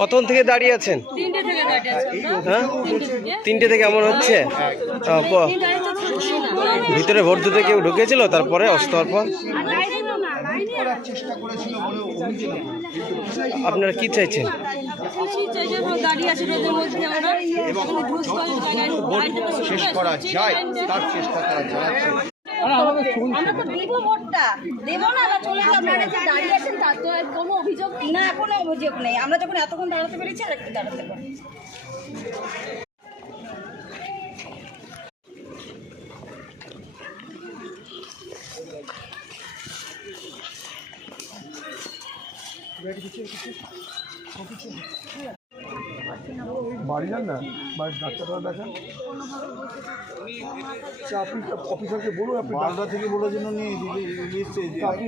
কতক্ষণ থেকে দাঁড়িয়ে আছেন? হ্যাঁ, 3টে থেকে এমন হচ্ছে। ভিতরে ভোট দিতে কেউ ঢুকেছিল, তারপরে অস্ত হওয়ার পর আপনারা কি চাইছেন? শেষ করা যায় তার চেষ্টা করা যাচ্ছে। আমরা তো দিব ভোটটা, দেব না চলে যাবো। আপনারা যে দাঁড়িয়ে আছেন তার তো কোনো অভিযোগ নেই। না, কোনো অভিযোগ নেই। আমরা যখন এতক্ষণ দাঁড়াতে পেরেছি আর একটু দাঁড়াতে পারি। বাড়ি যান না, বাড়ির ডাক্তাররা দেখেন। আপনি অফিসারকে বলুন, আপনি মালদা থেকে বলার জন্য নিয়ে আপনি